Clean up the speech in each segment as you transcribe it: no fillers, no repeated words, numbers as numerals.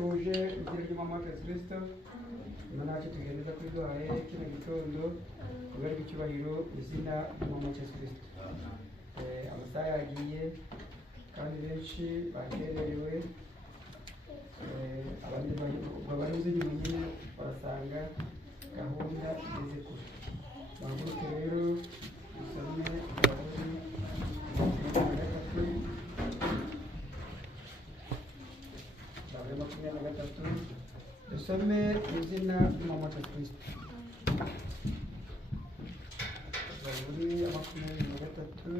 turabashuje izina ry'umwami wa Yesu Kristo. Imana yacu tugereza kuri duhaye kino gitondo kubera icyubahiro izina ry'umwami wa Yesu Kristo. Amasaha yagiye kandi benshi bakererewe, abandi banyuze inyuma nyine barasanga gahunda igeze kure. Bahaguruke rero dusome Zaburi makumyabiri na gatatu, dusome izina ry'umwami wa Yesu Kristo. Zaburi ya makumyabiri na gatatu,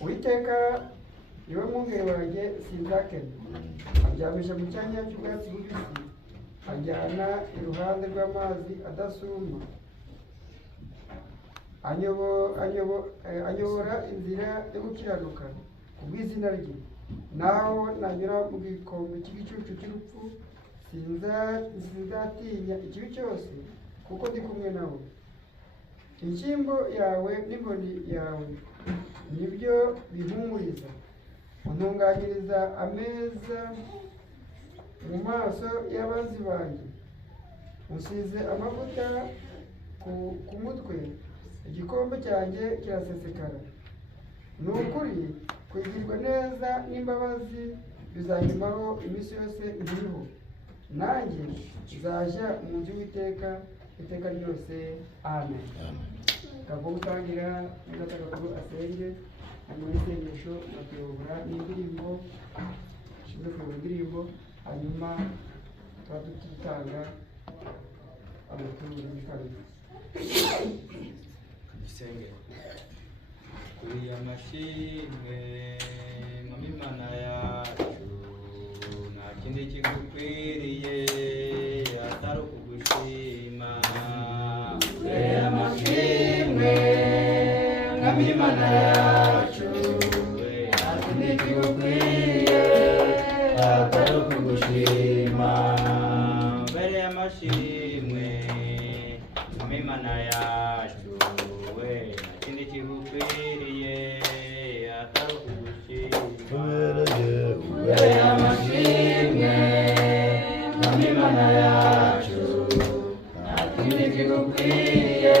Uwiteka niwe mwungeri wanjye sinzakena, andyamisha mu cyanya cy'ubwatsi bubisi, anjyana iruhande rw'amazi adasuma, anyobora inzira yo gukiranuka ku bw'izina rye. Naho nanyura mu gikombe cy'igicucu cy'urupfu, sinzatinya ikibi cyose, kuko ndi kumwe nawe. Inshyimbo yawe n'inkoni yawe nibyo bimpumuriza. Untunganyiriza ameza mu maso y'abanzi banjye. Unsize amavuta ku mutwe, igikombe cyanjye kirasesekara. Ni ukuri kwigirwa neza n'imbabazi bizanyumaho iminsi yose nkiriho. Nanjye nzajya mu nzu y'Uwiteka iteka ryose. Amen. Kava gutangira n'agatagakuru asenge, hanyuma y'isengesho bakuyobora n'indirimbo, ushinzwe kuyobora indirimbo, hanyuma tuba dutanga amaturo y'ikariso. Isengero. Kuri amashimwe mwami Imana yacu, nta kindi kigukwiriye atari ukugushima. Kuri amashimwe mwami Imana yacu, nta kindi kigukwiriye atari ukugushima. Kuri amashimwe mwami Imana yacu, nta kindi kigukwiriye atari ukugushima. Kuri amashimwe mwami Imana yacu, nta kindi kigukwiriye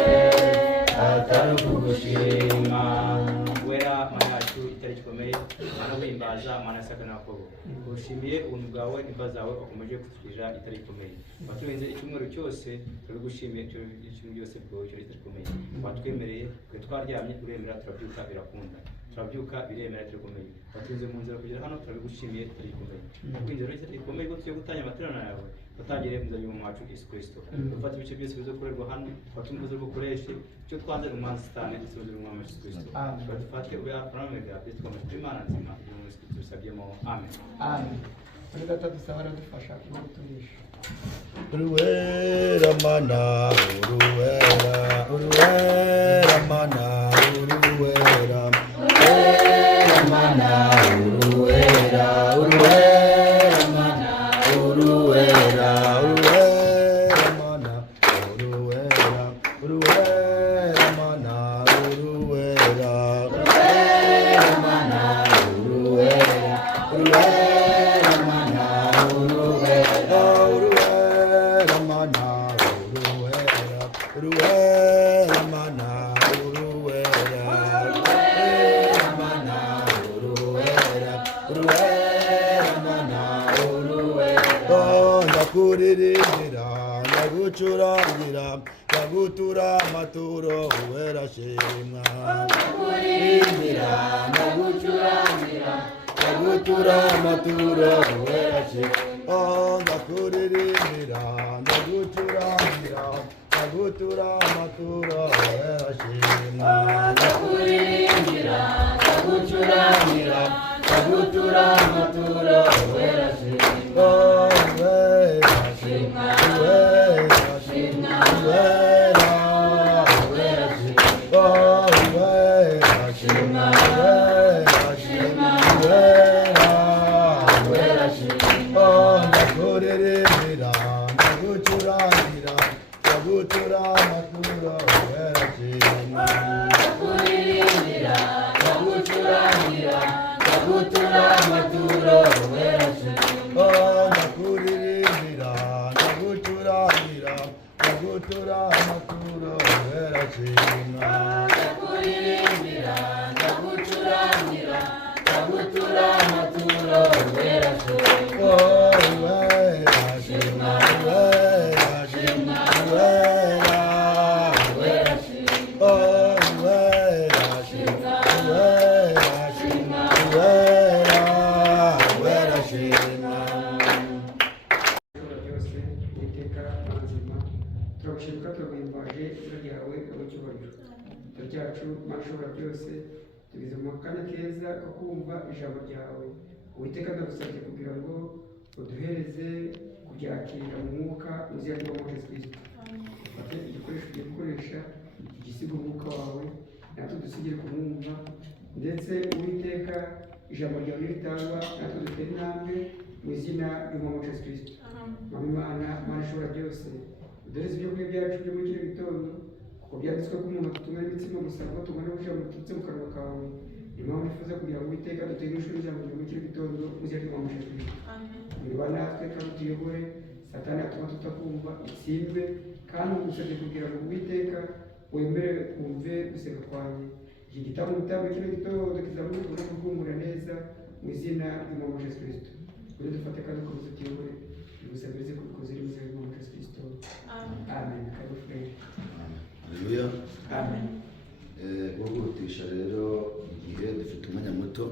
atari ukugushima. Wera Mana yacu itari gikomeye, Mana wimbaza, Mana Isaka na Yakobo, ushimiye ubuntu bwawe n'imbabazi zawe wakomeje kutugirira itari gikomeye. Waturinze icyumweru cyose, turabigushimiye ikintu byose bwawe cyari gikomeye. Watwemereye twe twaryamye uremera, turabyuka birakunda, turabyuka biremera turakomeye. Waturinze mu nzira kugera hano, turabigushimiye itari gikomeye. Kwinjira muri itari gikomeye ko tugiye gutanya amateraniro yawe, watangire mu nzira y'umwacu Yesu Kristo. Ufata ibice byose bizokorerwa hano, watumbuze gukoresha icyo twanze mu manzi cyane dusoje mu mwami Yesu Kristo. Twafate ube Abraham Kristo kwa Imana nzima, mu Yesu Kristo sabyemo. Amen. Amen. Muri data dusaba radufasha no guturisha. Uruwera Mana, uruwera, uruwera Mana, uruwera, uruwera Mana, uruwera, uruwera Mana, uruwera, uruwera Mana, uruwera, uruwera Mana, uruwera, uruwera Mana, uruwera, uruwera Mana, uruwera, uruwera Mana, uruwera, uruwera Mana, uruwera, uruwera Mana, uruwera, uruwera Mana, uruwera. Oh, ndakuririmbira, ndagucurangira, ndagutura amaturo uwera shimwa. Ndakuririmbira, ndagucurangira, ndagutura amaturo uwera shimwa. Oh, ndakuririmbira, ndagucurangira, ndagutura amaturo uwera shimwa. Ndakuririmbira, ndagucurangira, ndagutura amaturo uwera shimwa. Oh, uwera shimwa, uwera shimwa, uwera, uwera shimwa. Oh, uwera shimwa, uwera shimwa, uwera, uwera shimwa. Oh, ndakuririmbira, ndagucurangira, ndagutura amaturo uwera shimwa. Ndakuririmbira, ndagucurangira, Mana ushobora byose, tugeze mu kanya keza ko kumva ijambo ryawe. Uwiteka ndagusabye kugira ngo uduhereze kubyakira mu mwuka mu izina ry'umwami Yesu Kristo. Ufate igikoresho ugiye gukoresha gisiga umwuka wawe, natwe dusigire kumwumva, ndetse Uwiteka ijambo ryawe ritangwa, natwe dutere intambwe mu izina ry'umwami Yesu Kristo. Mama Imana, Mana ushobora byose, uduhereze ibyo kurya byacu byo muri kino gitondo, kuko byanditswe ko umuntu atumwe n'imitsima gusa, ngo tungane n'ubushyira buturutse mu kanwa kawe. Niyo mpamvu nifuza kugira ngo Uwiteka dutege ishuri ijambo ryo muri kino gitondo mu izina ry'umwami Yesu Kristo. Niba natwe kandi tuyobore, Satani atuma tutakumva, itsindwe, kandi ugusabye kugira ngo Uwiteka wemere wumve guseka kwanjye. Iki gitabo gitabo kino gitondo kizamuka no kugumbura neza mu izina ry'umwami Yesu Kristo. Uri dufate kandi ukomeze tuyobore, bigusabirize kubikoze mu izina ry'umwami Yesu Kristo. Amen. Karibu Fred. Haleluya. Amen. Guhutisha rero igihe dufite umwanya muto,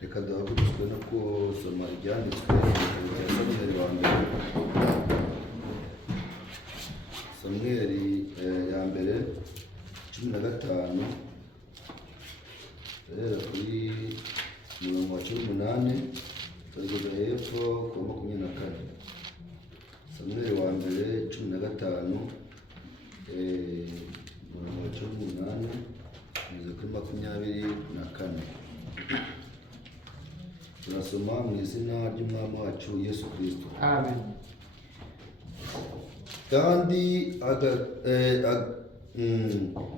reka duhaguritswe no kusoma ibyanditswe mu gitabo cya Samweli wa mbere. Samweli ya mbere 15 rero kuri murongo wa 18 tugeze hepfo ku 24. Samweli wa mbere 15 murongo wa 18 kugeza kuri 24. Turasoma mu izina ry'umwami wacu Yesu Kristo. Amen.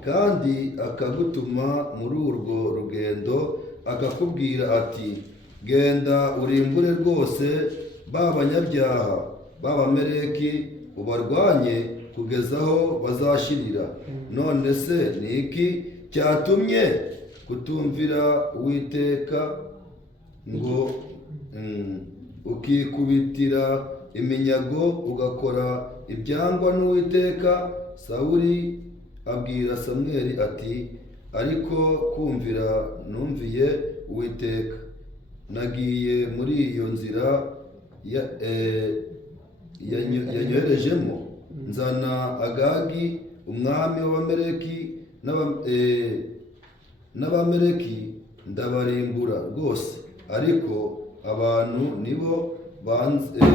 kandi akagutuma muri urwo rugendo akakubwira ati genda urimbure rwose b'abanyabyaha b'abameleki ubarwanye kugeza aho bazashirira. None se ni iki cyatumye kutumvira Uwiteka ngo ukikubitira iminyago ugakora ibyangwa n'Uwiteka? Sawuli abwira Samweli ati ariko kumvira numviye Uwiteka, nagiye muri iyo nzira yanyoherejemo, nzana Agagi umwami w'Abameleki n'Abameleki ndabarimbura rwose, ariko abantu nibo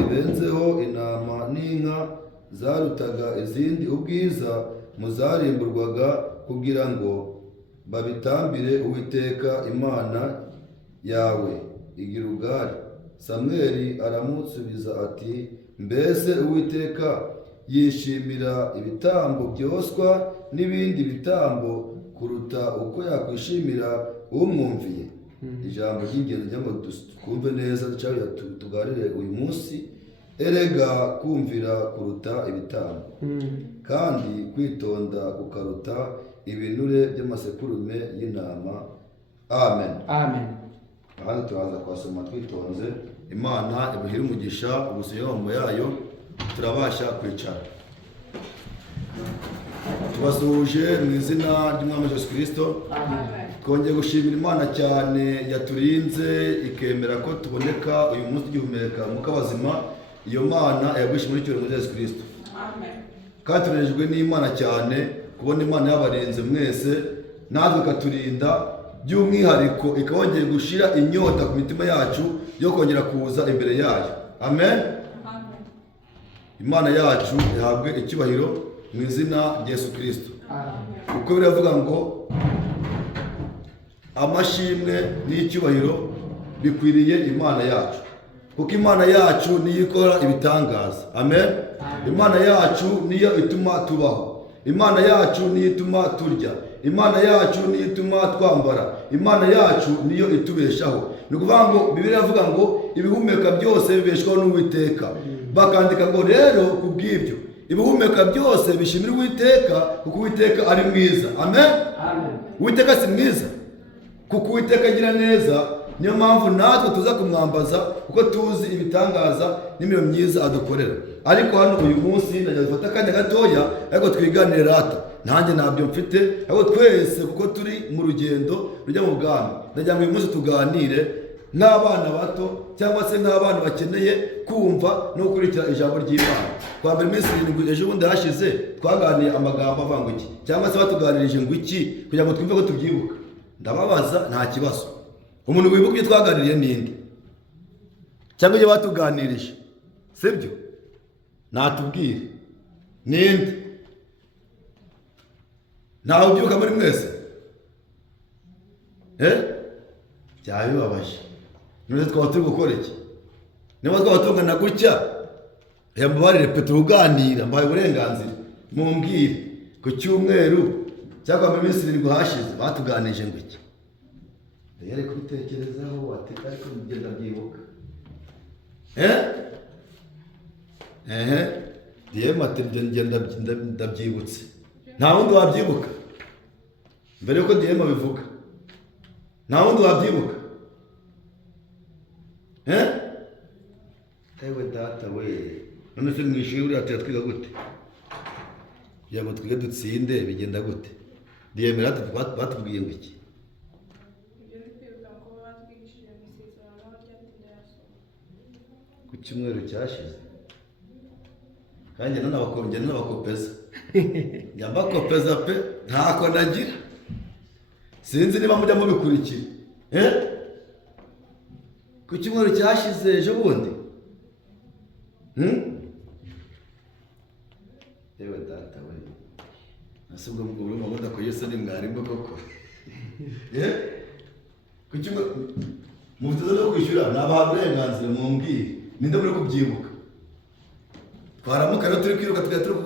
benzeho intama n'inka zarutaga izindi ubwiza mu zarimburwaga, kugira ngo babitambire Uwiteka Imana yawe i Gilugali. Samweli aramusubiza ati mbese Uwiteka yishimira ibitambo byoswa n'ibindi bitambo kuruta uko yakwishimira umwumviye? Ijambo ry'ingenzi cyangwa twumve neza ducaye tugarire uyu munsi, erega kumvira kuruta ibitambo, kandi kwitonda kukaruta ibinure by'amasekurume y'intama. Amen. Amen. Ahandi turaza kwasoma twitonze. Imana ibuhire umugisha ubusiyombo yayo. Turabasha kwicara. Tubasuhuje mu izina ry'umwami Yesu Kristo. Amen. Twongeye gushimira Imana cyane yaturinze ikemera ko tuboneka uyu munsi gihumeka muka bazima. Iyo Mana yagwishe muri cyoro muri Yesu Kristo. Amen. Kandi turejwe n'Imana cyane kubona Imana yabarinze mwese, natwe katurinda by'umwihariko ikabongeye gushira inyota ku mitima yacu yo kongera kuza imbere yayo. Amen. Amen. Imana yacu ihabwe icyubahiro mu izina rya Yesu Kristo. Amen. Uko biravuga ngo amashimwe n'icyubahiro bikwiriye Imana yacu, kuko Imana yacu niyo ikora ibitangaza. Amen. Imana yacu niyo ituma tubaho, Imana yacu niyo ituma turya, Imana yacu niyo ituma twambara, Imana yacu niyo itubeshaho. Ni ukuvuga ngo Bibiliya iravuga ngo ibihumeka byose bibeshwaho n'Uwiteka. Bakandika ngo rero kubw'ibyo ibihumeka byose bishimira Uwiteka, kuko Uwiteka ari mwiza. Amen. Amen. Uwiteka si mwiza, kuko Uwiteka agira neza. Niyo mpamvu natwe tuza kumwambaza, kuko tuzi ibitangaza n'imirimo myiza adukorera. Ariko hano uyu munsi najya gufata akanya gatoya, ariko twiganire rata. Nanjye ntabyo mfite, ariko twese kuko turi mu rugendo rujya mu bwami, ndagira ngo uyu munsi tuganire nk'abana bato cyangwa se nk'abana bakeneye kumva no gukurikira ijambo ry'Imana. Kwa mbere iminsi 7 ejo bundi hashize twaganiye amagambo avuga ngo iki, cyangwa se batuganirije ngo iki, kugira ngo twumve ko tubyibuka. Ndababaza nta kibazo, umuntu wibuka ibyo twaganiriye ninde cyangwa ibyo batuganirije, sibyo? Natubwire ninde? Ntawe ubyibuka muri mwese? Byabibabaje. None twaba turi gukora iki? Niba twaba tungana gutya, mubarire pe tuganira, mbaye uburenganzira, mumbwire ku cyumweru cyangwa mu minsi 7 hashize batuganije ngo iki. Rero kubitekerezaho wateka ariko mugenda byibuka. DM ati ngenda ndabyibutse. Nta wundi wabyibuka mbere yuko DM bivuga. Nta wundi wabyibuka. Ewe data we, none se mwishuri ati twiga gute? Kugira ngo twige dutsinde bigenda gute? DM ati batubwiye ngo iki? Ku cyumweru cyashize kandi nanabakongera n'abakopeza. Njya kopeza pe ntako nagira. Sinzi niba mujya mubikurikira. Ku cyumweru cyashize ejo bundi. Ewe data we. Nasubwo muguru mamoda ko Yesu ni mwarimu koko. Ku cyumweru muvuze no kwishyura n'ababurenganzira mumbwire. Ninde muri kubyibuka? Twaramuka no turi kwiruka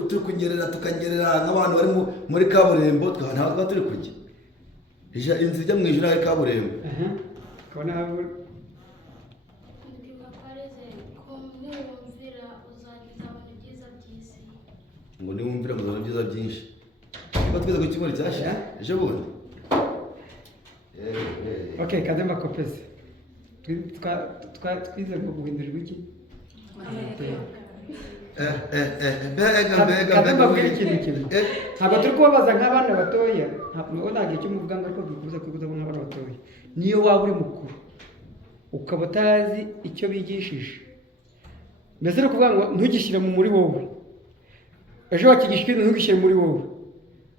turi kunyerera tukanyerera nk'abantu bari muri kaburimbo, ntabwo turi kujya. Inzira ijya mu ijuru ari kaburimbo. Kona habo ngo niwumvira muzabona ibyiza byinshi. Niba twize ku cyumweru cyashize ejo bundi. Okay, kadema kopeze. Twize ngo guhindurirwa iki? Kadema bwira ikintu. Ntabwo turi kubabaza nk'abana batoya. Ntabwo ntagiye cyo muvuga ngo ariko dukuze kwiguza nk'abana batoya. Niyo waba uri mukuru ukaba utazi icyo bigishije. Mbese no kuvuga ngo ntugishyire mu muri wowe. Ejo wakigishwe ntugishyire muri wowe.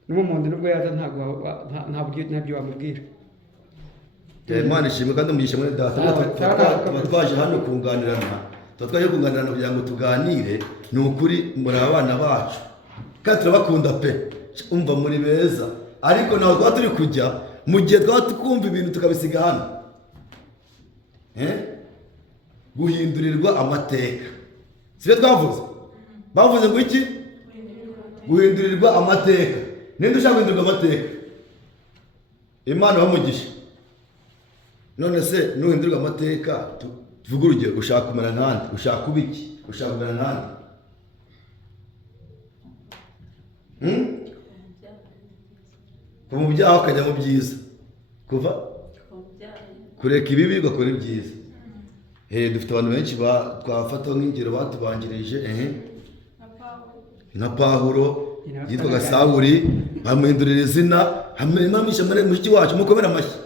N'umuhondo nubwo yaza ntabyo wamubwira. Imana ishimwe kandi umugisha muri data. Twaje hano kunganirana. Twaje kunganirana kugira ngo tuganire. Ni ukuri muri abana bacu. Kandi turabakunda pe. Umva muri beza. Ariko naho twaba turi kujya mu gihe twaba tukumva ibintu tukabisiga hano. Guhindurirwa amateka. Sibyo twavuze? Bavuze ngo iki? Guhindurirwa amateka. Ninde ushaka guhindurirwa amateka? Imana bamugisha. None se nuhindurirwa amateka tuvuga urugero ushaka kumera nkandi, ushaka kuba iki? Ushaka kumera nkandi. Kuva mu byaha ukajya mu byiza. Kuva kureka ibibi ugakora ibyiza. Dufite abantu benshi twafata nk'ingero batubanjirije nka Pawulo yitwaga Sawuli, bamuhindurira izina, hamamisha mushiki wacu mukomera amashyi.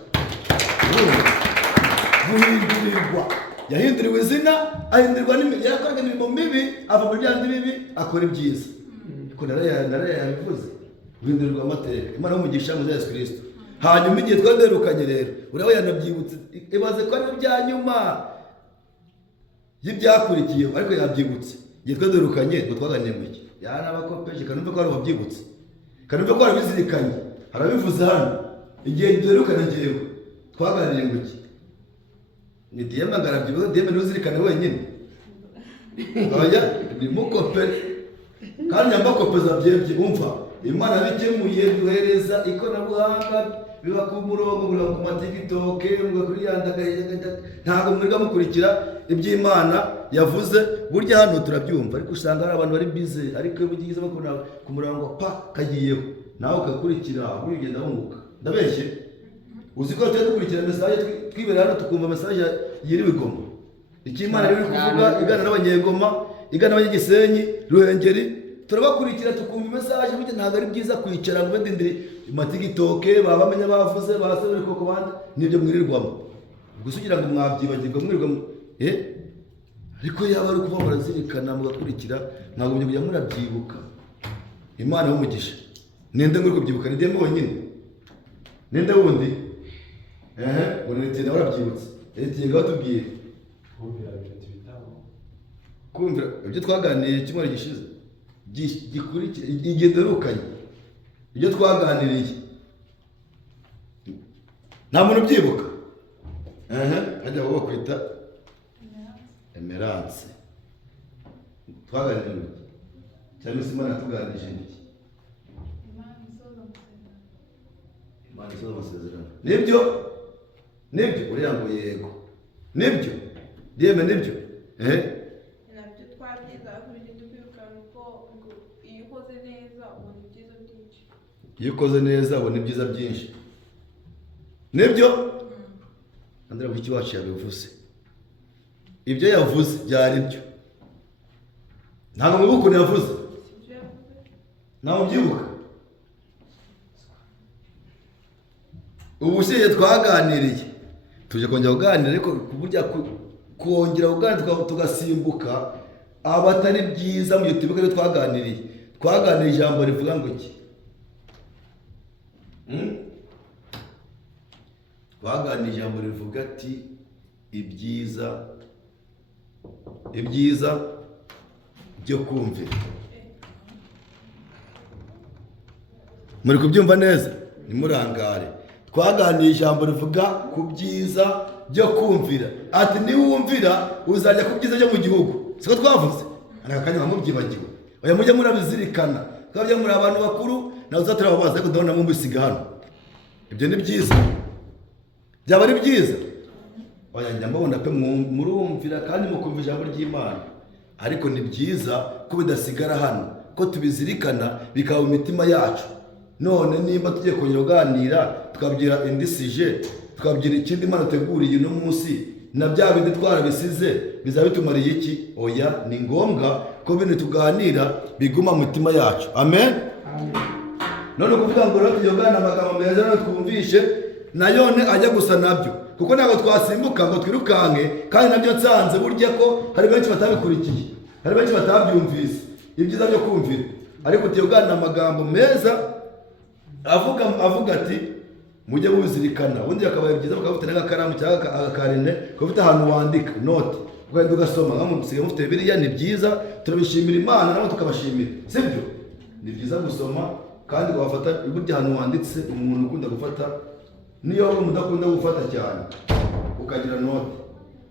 Guhindurirwa, yahinduriwe izina, ahindurirwa yakoraga imirimo mibi, ava mu byandi bibi akora ibyiza. Ko narayabivuze. Guhindurirwa amateka. Imana y'umugisha mu Yesu Kristo. Hanyuma igihe twaderukanye rero, uraba yanabyibutse, ibaze ko ari bya nyuma y'ibyakurikiye, ariko yabyibutse. Igihe twaderukanye ngo twaganire mu iki? Yarabakopeje kanumva ko ari wabyibutse. Kanumva ko arabizirikanye. Arabivuze hano. Igihe duherukana ngewe twaganiriye ngo iki? Ni DM ngarabyibuze, DM ntuzirikane wenyine. Oya, ni mukopere. Kandi nyambakopeza byebye umva. Imana bikemuye duhereza ikoranabuhanga biba ku murongo buri ku TikTok mwe kuri yandagaye ntabwo mwiga mukurikira iby'Imana yavuze. Burya hano turabyumva ariko usanga ari abantu bari busy, ariko iyo bigize bakora ku murongo pa kagiyeho nawe ukakurikira urigenda wunguka. Ndabeshye uzi ko dukurikira message twibera hano tukumva message yiriwe Goma. Icy'Imana riri kuvuga igana n'abanyegoma, igana n'abanyagisenyi, Ruhengeri, turabakurikira tukumva message burya ntabwo ari byiza kwicara ngo ndindire TikTok baba bamenya bavuze basabire koko bandi nibyo mwirirwamo. gusa ugira ngo mwabyibagirwa mwirirwa ariko yaba ari kuva murazirikana mugakurikira mwagombye kujya murabyibuka. Imana y'umugisha. Ninde muri kubyibuka? Ni dembo wenyine? Ninde wundi? Ngo nitenda warabyibutse. Etiye ngaho tubwire. Kumvira ibyo twaganiriye kimwe gishize. Gikurikira igenderukanye. Ibyo twaganiriye. Nta muntu ubyibuka. Hajya wowe kwita Emerance. Twaganiriye cyane Imana yatuganirije iki? Imana isoza amasezerano. Nibyo uriya ngo yego. Nibyo Dieme nibyo. Nabyo twabyiza kuri dukwirukanka ko iyo ukoze neza ubona ibyiza byinshi. Iyo ukoze neza ubona ibyiza byinshi. Nibyo? Andira ku kiwacu yabivuze. Ibyo yavuze byari byo. Ntabwo mwibuka yavuze. Ntabwo byibuka. Ubushiye twaganiriye. Tuje kongera kuganira ariko kuburya kongera kuganira tugasimbuka abatari byiza mu gihe tubibuka ibyo twaganiriye. Twaganiriye ijambo rivuga ngo iki? Twaganiriye ijambo rivuga ati ibyiza byo kumvira. Muri kubyumva neza? Nimurangare. Twaganiriye ijambo rivuga ku byiza byo kumvira. Ati niwumvira uzajya ku byiza byo mu gihugu. Siko twavuze? Anakanya bamubyibagiwe. Oya mujye murabizirikana. Twabye muri abantu bakuru na uzatura ababaza ariko ndabona mu mbisiga hano. Ibyo ni byiza. Byaba ari byiza. Oya njya mbabona pe murumvira kandi mukumva ijambo ry'Imana. Ariko ni byiza ko bidasigara hano, ko tubizirikana bikaba mu mitima yacu. None nimba tugiye kongera kuganira tukabyira indisije, tukabyira ikindi Imana teguriye no munsi na bya bindi twarabisize bizaba bitumariye iki? Oya ni ngombwa ko bino tuganira biguma mu mitima yacu. Amen. None kuvuga ngo rero tuyogana amagambo meza no twumvishe nayone ajya gusa nabyo, kuko ntabwo twasimbuka ngo twirukanke kandi nabyo nsanze burya ko hari benshi batabikurikiye, hari benshi batabyumvise ibyiza byo kumvira. Ariko tuyogana amagambo meza avuga ati mujye mubizirikana. Ubundi akabaye byiza mukafite n'agakaramu cyangwa agakarine kufite ahantu wandika note ugenda ugasoma nkamusiga mufite Bibiliya. Ni byiza, turabishimira Imana nabo tukabashimira, sibyo? Ni byiza gusoma kandi wafata burya ahantu wanditse. Umuntu ukunda gufata niyo wowe mudakunda gufata cyane ukagira note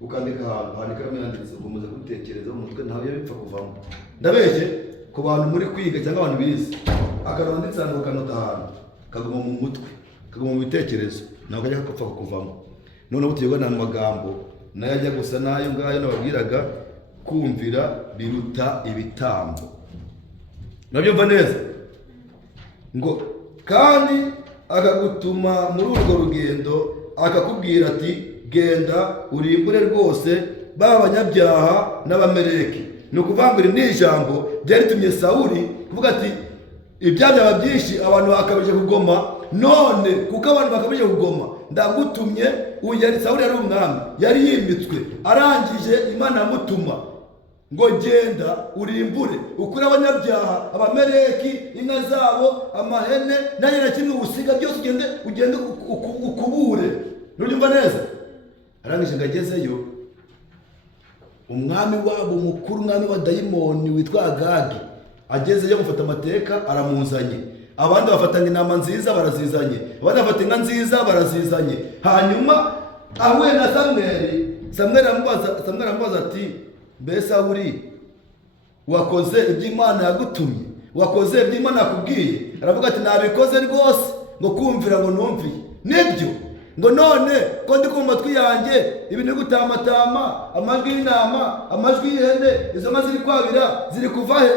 ukandika ahantu handika yanditse ukomeza gutekereza mu mutwe ntawe bipfa kuvamo. Ndabeshye ku bantu muri kwiga cyangwa abantu bize akananditse ahantu ukanota ahantu kaguma mu mutwe kaguma mu bitekerezo nawe kajya kapfa kuvamo. None butiyego na magambo nayo ajya gusa nayo ngayo nababwiraga kumvira biruta ibitambo. Nabyumva neza ngo kandi akagutuma muri urwo rugendo akakubwira ati genda urimbure rwose b'abanyabyaha n'abameleki. Ni ukuvuga ngo iri ni ijambo ryaritumye Sawuli kuvuga ati ibyaha byaba byinshi abantu bakabije kugoma, none kuko abantu bakabije kugoma ndagutumye. Uyu Sawuli yari umwami, yari yimitswe, arangije Imana yamutuma ngo genda urimbure ukure abanyabyaha, abameleki, inka zabo, amahene nanjye na kimwe usiga byose ugende ukubure. Ntubyumva neza? Arangije ngo agezeyo umwami wabo mukuru, umwami wa dayimoni witwa Agagi, agezeyo gufata amateka aramuzanye. Abandi bafatanga intama nziza barazizanye, abandi bafata inka nziza barazizanye. Hanyuma ahuye na Samweli aramubaza ati mbese Sawuli wakoze ibyo Imana yagutumye? Wakoze ibyo Imana yakubwiye? Aravuga ati nabikoze rwose, ngo kumvira ngo numviye. Nibyo ngo none ko ndi ku matwi yanjye ibintu gutamatama, amajwi y'intama, amajwi y'ihene, izo nka ziri kwabira ziri kuva he?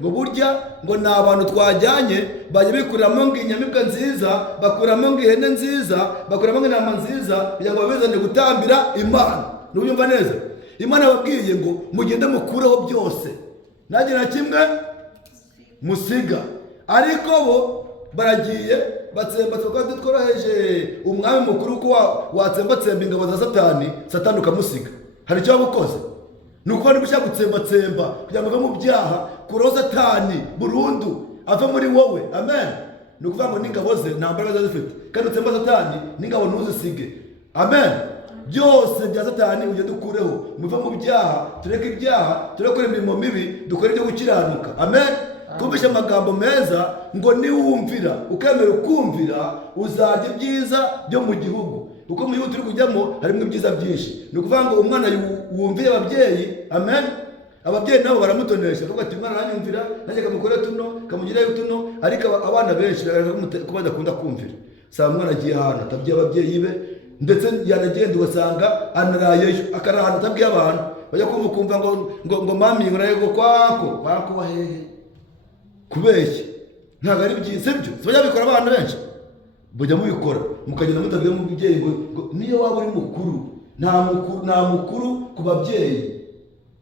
Ngo burya ngo ni abantu twajyanye bajya bikuramo ngo inyamibwa nziza, bakuramo ngo ihene nziza, bakuramo ngo intama nziza kugira ngo babizane gutambira Imana. Nubyumva neza? Imana yababwiye ngo mugende mukureho byose ntagira na kimwe musiga. Ariko bo baragiye batsemba twakandi tworoheje umwami mukuru ko watsembatsemba ingabo za satani ukamusiga. Hari icyo wabukoze? Ni ukuvuga niba ushaka gutsembatsemba kugira ngo ave mu byaha, kuraho satani burundu ave muri wowe. Amen. Ni ukuvuga ngo n'ingabo ze nta mbaraga zifite, kandi utsemba satani n'ingabo ntuzisige. Amen. Byose bya satani ugende ukureho, muve mu byaha, tureke ibyaha, turekore imirimo mibi, dukore ibyo gukiranuka. Amen. Kumvisha amagambo meza ngo niwumvira ukemera ukumvira uzarya ibyiza byo mu gihugu. Uko mu gihugu turi kujyamo harimo ibyiza byinshi. Ni ukuvuga ngo umwana wumviye ababyeyi. Amen. Ababyeyi nabo baramutonesha kuko ati umwana aranyumvira nanjye kamukore tuno kamugirayo tuno, ariko abana benshi ko badakunda kumvira. Saa umwana agiye ahantu atabwiye ababyeyi be, ndetse yanagenda ugasanga anarayeyo akarahana atabwiye abantu. Bajya kumva ngo mami ngo narego kwako wahehe kubeshya. Ntabwo ari byiza ibyo. Bajya bikora abana benshi. Bajya mubikora mukagenda mutabwiye mu bibyeyi ngo niyo waba uri mukuru nta mukuru ku babyeyi.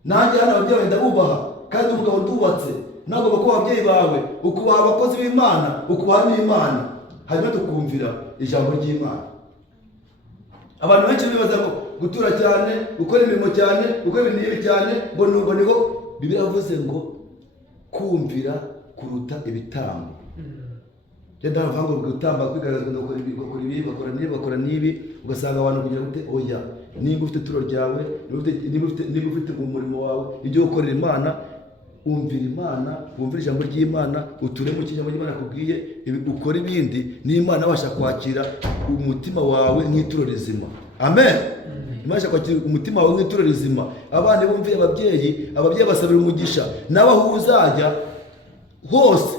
Nanjye hano ababyeyi ndabubaha kandi umugabo ndubatse, ntabwo bako ababyeyi bawe ukubaha abakozi b'Imana, ukubaha n'Imana, hanyuma tukumvira ijambo ry'Imana. Abantu benshi bibaza ngo gutura cyane, gukora imirimo cyane, gukora ibintu bibi cyane, ngo niho Bibiliya yavuze ngo kumvira kuruta ibitambo. Yenda bavuga ngo gutamba kwigaragaza bakora nibi, ugasanga abantu kugira gute oya. Niba ufite turo ryawe, niba ufite umurimo wawe, ibyo ukorera Imana, umvira Imana, wumvira ijambo ry'Imana, uture mu kijambo ry'Imana kubwiye, ukora ibindi n'Imana abasha kwakira umutima wawe nk'ituro rizima. Amen. Imana kwakira umutima wawe nk'ituro rizima. Abandi bumviye ababyeyi basabira umugisha, nawe aho uzajya hose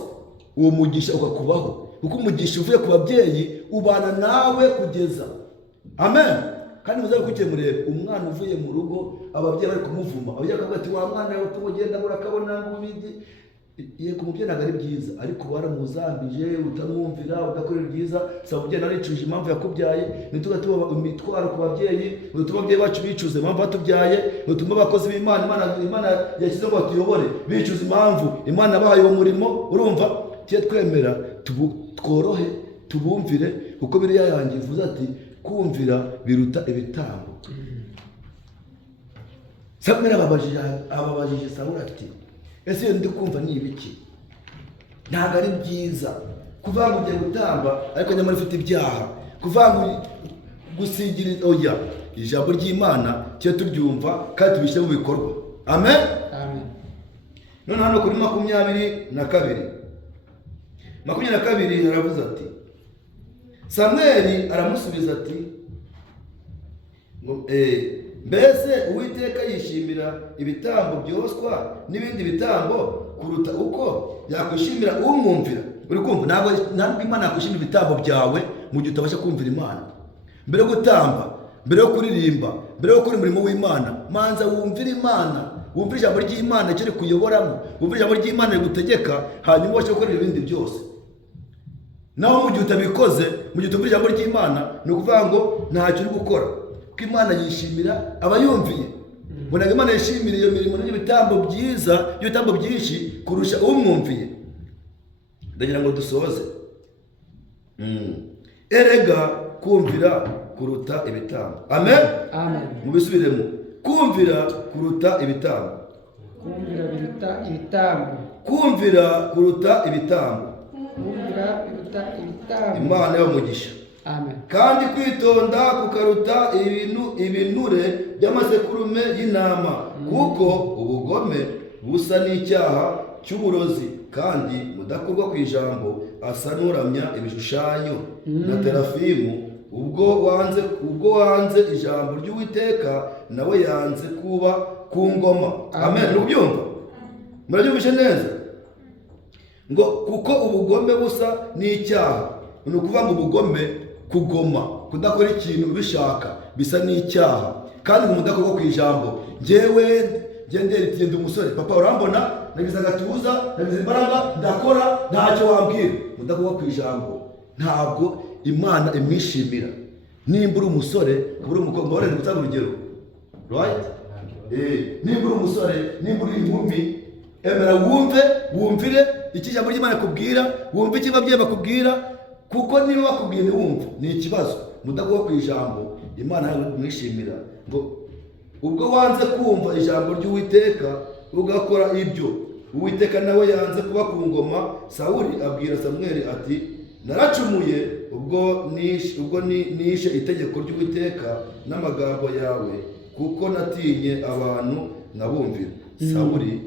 uwo mugisha ukakubaho. Kuko umugisha uvuye ku babyeyi ubana nawe kugeza. Amen. Kandi muzabe kukiye murebe umwana uvuye mu rugo ababyeyi bari kumuvuma, ababyeyi bakavuga ati wa mwana wawe tugenda murakabona ngo bidi. Yego umubyeyi ntabwo ari byiza, ariko waramuzambije utamwumvira udakorera byiza. Saba umubyeyi naricuje impamvu yakubyaye, nituga tuba imitwaro ku babyeyi, utuma ababyeyi bacu bicuze impamvu batubyaye, utuma abakozi b'Imana yashyize ngo batuyobore bicuze impamvu Imana bahaye uwo murimo. Urumva tiye twemera tworohe tubumvire, kuko Bibiliya yanjye ivuze ati kumvira biruta ibitambo. Samweli ababajije Sawuli ati ese ndi kumva ni ibiki? Ntabwo ari byiza kuvuga ngo ugiye gutamba ariko nyamara ufite ibyaha, kuvuga ngo gusigira oya. Ijambo ry'Imana cyo turyumva kandi tubishyire mu bikorwa. Amen. Amen. None hano kuri 22 haravuze ati Samweli aramusubiza ati mbese Uwiteka yishimira ibitambo byoswa n'ibindi bitambo kuruta uko yakwishimira umwumvira? Uri kumva? Ntabwo Imana yakwishimira ibitambo byawe mu gihe utabasha kumvira Imana. Mbere yo gutamba, mbere yo kuririmba, mbere yo gukora umurimo w'Imana, manza wumvira Imana, wumvira ijambo ry'Imana cyo kuyoboramo, wumvira ijambo ry'Imana rigutegeka, hanyuma ubashe gukora ibindi byose. Naho mu gihe utabikoze, mu gihe utumvira ijambo ry'Imana, ni ukuvuga ngo ntacyo uri gukora. Kuko Imana yishimira abayumviye. Mbona Imana yishimira iyo mirimo n'ibitambo byiza, ibitambo byinshi kurusha umwumviye. Ndagira ngo dusoze. Erega kumvira kuruta ibitambo. Amen. Amen. Mubisubiremo. Kumvira kuruta ibitambo. Kumvira biruta ibitambo. Kumvira kuruta ibitambo. Kumvira biruta ibitambo. Imana y'umugisha. Amen. Kandi kwitonda kukaruta ibinure by'amasekurume y'intama, kuko ubugome busa n'icyaha cy'uburozi, kandi mudakurwa ku ijambo asa n'uramya ibishushanyo na terafimu. Ubwo wanze ijambo ry'Uwiteka, nawe yanze kuba ku ngoma. Amen. Ubyumva? Murabyumvishe neza? Ngo kuko ubugome busa n'icyaha. Ni ukuvuga ngo ubugome, kugoma, kudakora ikintu ubishaka bisa n'icyaha, kandi ngo mudakorwa ku ijambo. Njyewe ngenda umusore, papa urambona nagize agatuza, nagize imbaraga, ndakora, ntacyo wambwira. Mudakorwa ku ijambo ntabwo Imana imwishimira. Nimba uri umusore, kubura umukobwa warende gutanga urugero. Right? Nimba uri umusore, nimba uri inkumi, emera wumvire icyo ijambo ry'Imana kubwira, wumve icyo ababyeyi bakubwira, kuko niba bakubwiye ntiwumve ni ikibazo. Mudakuba ku ijambo Imana mwishimira ngo ubwo wanze kumva ijambo ry'Uwiteka ugakora ibyo Uwiteka nawe yanze kuba ku ngoma. Sawuli abwira Samweli ati naracumuye ubwo nishe itegeko ry'Uwiteka n'amagambo yawe kuko natinye abantu nkabumvira. Sawuli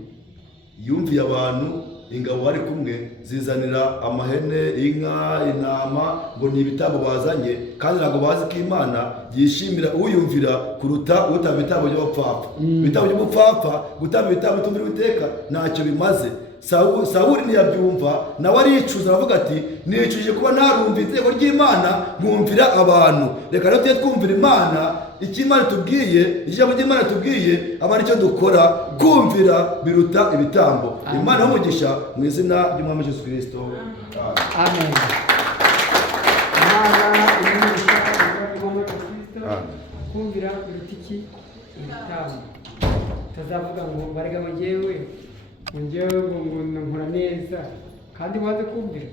yumviye abantu, ingabo bari kumwe zizanira amahene, inka, intama ngo ni ibitabo bazanye, kandi ntabwo bazi ko Imana yishimira uyumvira kuruta utamba ibitabo by'abapfapfa. Ibitabo by'umupfapfa, gutamba ibitabo bitumvira Uwiteka ntacyo bimaze. Sawuli ntiyabyumva, nawe aricuza aravuga ati nicujije kuba ntarumva itegeko ry'Imana nkumvira abantu. Reka rero tujye twumvira Imana, icyo Imana tubwiye, ijambo ry'Imana tubwiye aba aricyo dukora. Kumvira biruta ibitambo. Imana y'umugisha mu izina ry'Umwami Yesu Kristo. Amen. Imana y'umugisha mu izina ry'Umwami Yesu Kristo. Kumvira biruta iki? Ibitambo. Tazavuga ngo barega ngo njyewe ngo nkora neza kandi waze kumvira.